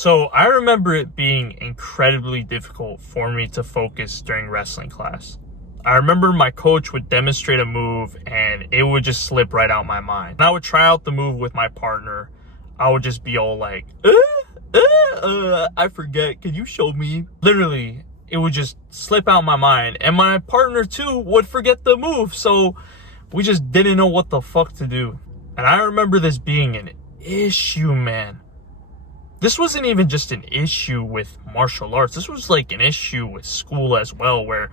So I remember it being incredibly difficult for me to focus during wrestling class. I remember my coach would demonstrate a move and it would just slip right out my mind. And I would try out the move with my partner. I would just be all like, I forget, can you show me? Literally, it would just slip out my mind. And my partner too would forget the move. So we just didn't know what the fuck to do. And I remember this being an issue, man. This wasn't even just an issue with martial arts. This was like an issue with school as well, where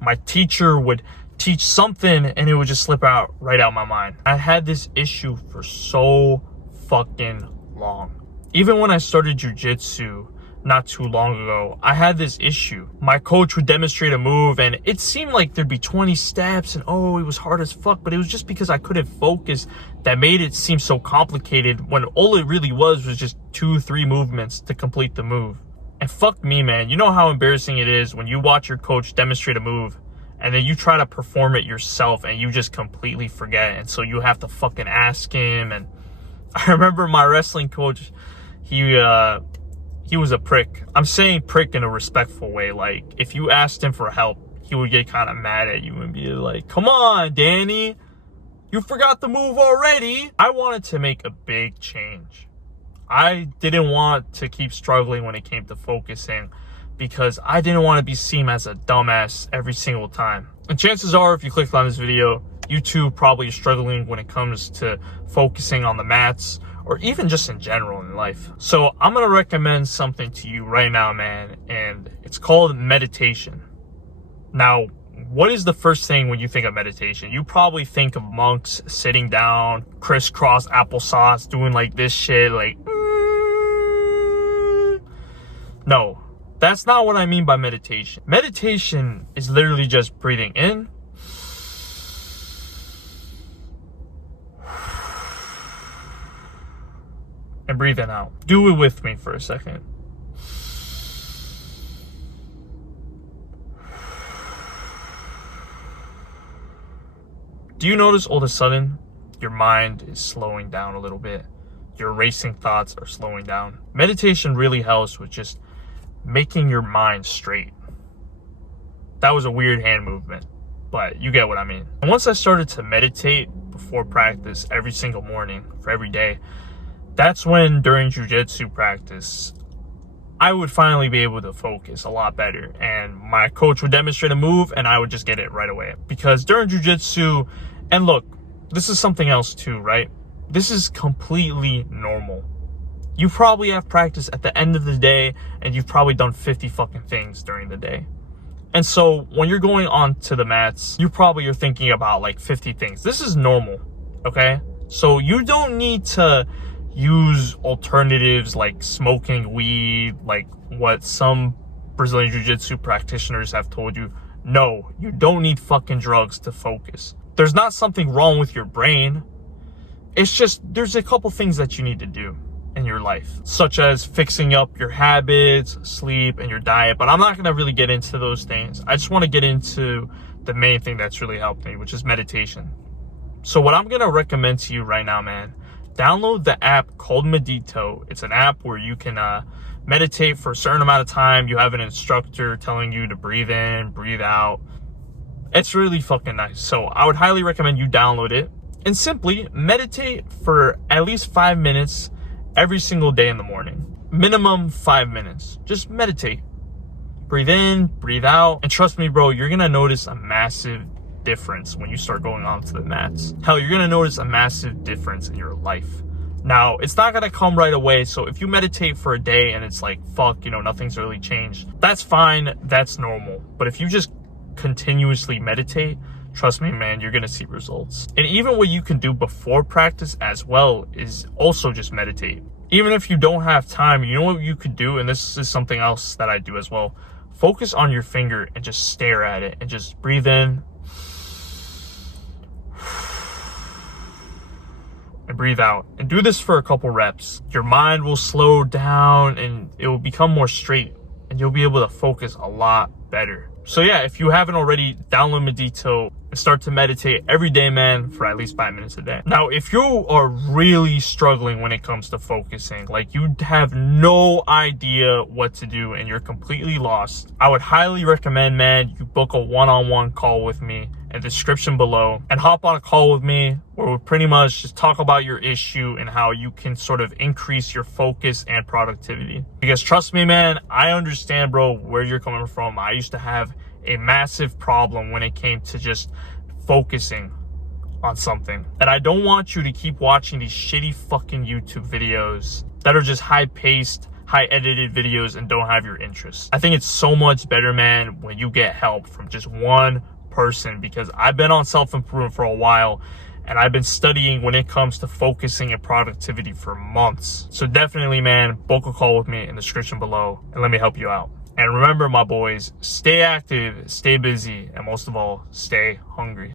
my teacher would teach something and it would just slip out right out my mind. I had this issue for so fucking long. Even when I started jiu-jitsu not too long ago, I had this issue. My coach would demonstrate a move and it seemed like there'd be 20 steps and oh, it was hard as fuck, but it was just because I couldn't focus that made it seem so complicated when all it really was just 2-3 movements to complete the move. And fuck me, man. You know how embarrassing it is when you watch your coach demonstrate a move and then you try to perform it yourself and you just completely forget. And so you have to fucking ask him. And I remember my wrestling coach, he was a prick. I'm saying prick in a respectful way. Like, if you asked him for help, he would get kind of mad at you and be like, come on, Danny, you forgot the move already. I wanted to make a big change. I didn't want to keep struggling when it came to focusing because I didn't want to be seen as a dumbass every single time. And chances are, if you clicked on this video, you too probably are struggling when it comes to focusing on the mats or even just in general in life. So I'm going to recommend something to you right now, man, and it's called meditation. Now, what is the first thing when you think of meditation? You probably think of monks sitting down, crisscross applesauce, doing like this shit, like, No, that's not what I mean by meditation. Meditation is literally just breathing in and breathing out. Do it with me for a second. Do you notice all of a sudden your mind is slowing down a little bit? Your racing thoughts are slowing down. Meditation really helps with just making your mind straight. That was a weird hand movement, but you get what I mean. And once I started to meditate before practice every single morning for every day, that's when during jiu-jitsu practice, I would finally be able to focus a lot better. And my coach would demonstrate a move and I would just get it right away. Because during jiu-jitsu, and look, this is something else too, right? This is completely normal. You probably have practice at the end of the day and you've probably done 50 fucking things during the day. And so when you're going on to the mats, you probably are thinking about like 50 things. This is normal, okay? So you don't need to use alternatives like smoking weed, like what some Brazilian Jiu-Jitsu practitioners have told you. No, you don't need fucking drugs to focus. There's not something wrong with your brain. It's just there's a couple things that you need to do in your life, such as fixing up your habits, sleep, and your diet. But I'm not going to really get into those things. I just want to get into the main thing that's really helped me, which is meditation. So what I'm going to recommend to you right now, man, download the app called Medito. It's an app where you can meditate for a certain amount of time. You have an instructor telling you to breathe in, breathe out. It's really fucking nice. So I would highly recommend you download it and simply meditate for at least 5 minutes every single day in the morning. Minimum 5 minutes. Just meditate. Breathe in, breathe out. And trust me, bro, you're going to notice a massive difference when you start going on to the mats. Hell, you're going to notice a massive difference in your life. Now, it's not going to come right away. So if you meditate for a day and it's like, fuck, nothing's really changed, that's fine. That's normal. But if you just continuously meditate, trust me, man, you're going to see results. And even what you can do before practice as well is also just meditate. Even if you don't have time, you know what you could do? And this is something else that I do as well. Focus on your finger and just stare at it and just breathe in and breathe out. And do this for a couple reps. Your mind will slow down and it will become more straight and you'll be able to focus a lot better. So yeah, if you haven't already, download Medito. and start to meditate every day, man, for at least 5 minutes a day. Now, if you are really struggling when it comes to focusing, like you have no idea what to do and you're completely lost, I would highly recommend, man, you book a one-on-one call with me in the description below and hop on a call with me where we pretty much just talk about your issue and how you can sort of increase your focus and productivity. Because trust me, man, I understand, bro, where you're coming from. I used to have a massive problem when it came to just focusing on something. And I don't want you to keep watching these shitty fucking YouTube videos that are just high-paced, high-edited videos and don't have your interest. I think it's so much better, man, when you get help from just one person, because I've been on self-improvement for a while and I've been studying when it comes to focusing and productivity for months. So definitely, man, book a call with me in the description below and let me help you out. And remember, my boys, stay active, stay busy, and most of all, stay hungry.